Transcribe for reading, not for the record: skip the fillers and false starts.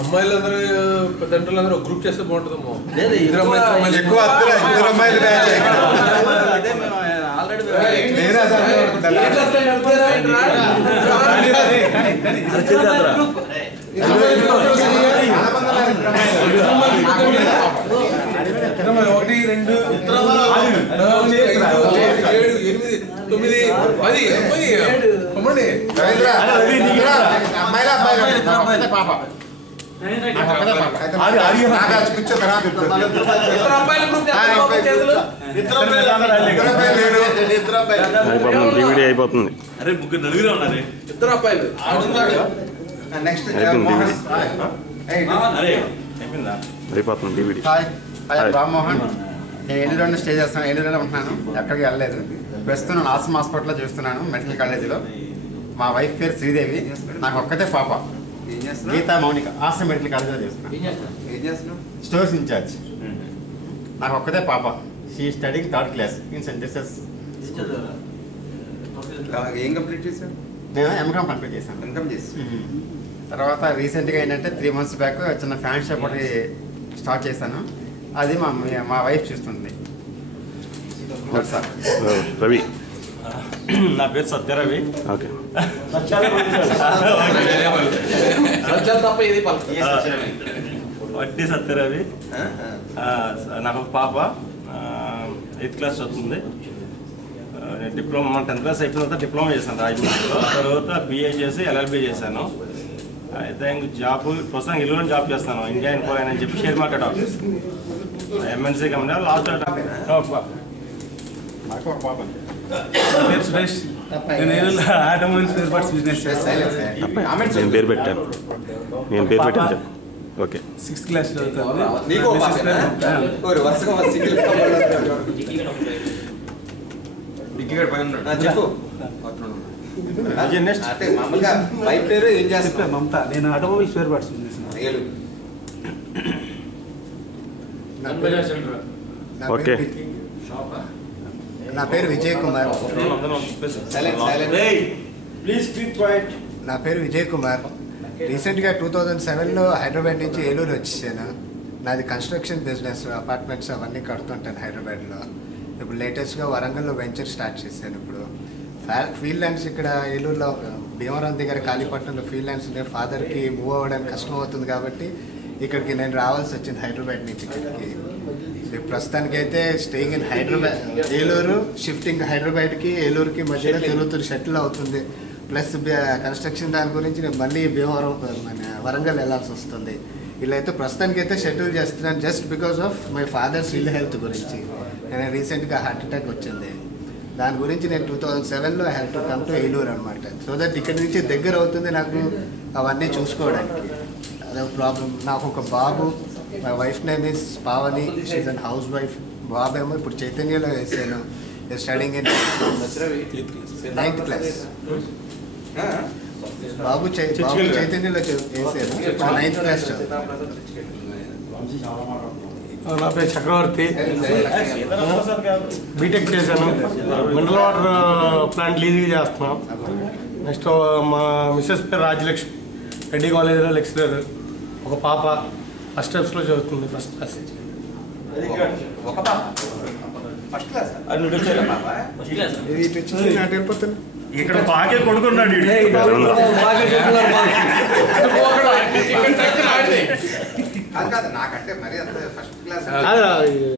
అమ్మాయిలందరూ తండ్రులందరూ గ్రూప్ చేస్తే బాగుంటుందమ్మో. ఎక్కువ ఇద్దరు అమ్మాయిలు ఒకటి రెండు 9 10 అయిపోతుంది. అరే ముగ్గురు నలుగురే ఉన్నారు. ఇద్దరు అబ్బాయిలు. అయిపోతుంది డివిడి. రామ్మోహన్, నేను ఏలూరులో స్టే చేస్తాను. ఏలూరులో ఉంటున్నాను, ఎక్కడికి వెళ్ళలేదు. ప్రస్తుతం నేను ఆశ్రమ హాస్పిటల్లో చూస్తున్నాను, మెడికల్ కాలేజీలో. మా వైఫ్ పేరు శ్రీదేవి. నాకు ఒక్కతే పాప, గీతా మౌనిక. ఆశ్రమ మెడికల్ కాలేజీలో చేస్తున్నాను, స్టోర్స్ ఇన్ఛార్జ్. నాకు ఒక్కతే పాప. She studying 3rd class in Saint Joseph's. ఏం కంప్లీట్ చేశాను? నేను ఎంకామ్ కంప్లీట్ చేశాను. ఎంకామ్ చేసి తర్వాత రీసెంట్గా ఏంటంటే 3 months బ్యాక్ చిన్న ఫ్యాన్ షాప్ ఒకటి స్టార్ట్ చేశాను. అది మా వైఫ్ చూస్తుంది. రవి, నా పేరు సత్యరవి. ఓకే. వడ్డీ సత్యరవి. నాకు ఒక పాప 8th క్లాస్ చదువుతుంది. డిప్లొమా 10th క్లాస్ అయిపోయిన తర్వాత డిప్లొమా చేశాను రాజమండ్రిలో. తర్వాత BA చేసి LLB చేశాను. అయితే ఇంక జాబ్ ప్రస్తుతం ఇల్లులో జాబ్ చేస్తాను. ఇండియా ఇన్ఫోలైన్ అని చెప్పి share market office MNC company. Last నాకు ఒక పాప. సురేష్, నేను ఆటోమొబైల్ స్పేర్ పార్ట్స్ బిజినెస్ చేస్తాను. నేను పేరు పెట్టాను చెప్పు. ఓకే. 6th క్లాస్ చదువుతాను. మామూలుగా వైఫ్ పేరు ఏం చేస్తాను? మమత. నేను automobile spare parts business. Okay. నా పేరు విజయ్ కుమార్. నా పేరు విజయ్ కుమార్. రీసెంట్గా 2007లో హైదరాబాద్ నుంచి ఏలూరు వచ్చేసాను. నాది కన్స్ట్రక్షన్ బిజినెస్, అపార్ట్మెంట్స్ అవన్నీ కడుతుంటాను హైదరాబాద్లో. ఇప్పుడు లేటెస్ట్గా వరంగల్లో వెంచర్ స్టార్ట్ చేశాను. ఇప్పుడు ఫీల్డ్ ల్యాండ్స్ ఇక్కడ ఏలూరులో భీమవరం దగ్గర కాళీపట్నంలో ఫీల్డ్ ల్యాండ్స్ ఉన్నాయి. ఫాదర్కి మూవ్ అవ్వడానికి కష్టం అవుతుంది కాబట్టి ఇక్కడికి నేను రావాల్సి వచ్చింది హైదరాబాద్ నుంచి ఇక్కడికి. ప్రస్తుతానికి అయితే staying in Hyderabad, Eluru, shifting హైదరాబాద్కి ఏలూరుకి మధ్యలో తిరుగుతున్న షటిల్ అవుతుంది. ప్లస్ కన్స్ట్రక్షన్ దాని గురించి నేను మళ్ళీ భీమవరం వరంగల్ వెళ్ళాల్సి వస్తుంది. ఇలా అయితే ప్రస్తుతానికి అయితే షటిల్ చేస్తున్నాను just because of my father's ill health గురించి. నేను రీసెంట్గా హార్ట్ అటాక్ వచ్చింది, దాని గురించి నేను 2007లో I have to come to Eluru అనమాట. సో దట్ ఇక్కడ నుంచి దగ్గర అవుతుంది నాకు అవన్నీ చూసుకోవడానికి. అదొక ప్రాబ్లం. నాకు ఒక బాబు, my wife name is Pavani, she an housewife. బాబు ఏమో ఇప్పుడు చైతన్యలో వేసాను, స్టడీయింగ్ ఇన్ 9th క్లాస్. బాబు చైతన్యలో వేసాను, 9th క్లాస్ చదువు. నా పేరు చక్రవర్తి. బీటెక్ చేశాను. మినరల్ వాటర్ ప్లాంట్ లీజ్గా చేస్తున్నాం. నెక్స్ట్ మా మిస్సెస్ పేరు రాజలక్ష్మి, రెడ్డి కాలేజీలో లెక్చరర్. ఒక పాప ఫస్ట్ స్టెప్స్లో చదువుతుంది, ఫస్ట్ క్లాస్. ఇక్కడ బాగా కొడుకున్నాడు. నాకంటే మరి అంత ఫస్ట్ క్లాస్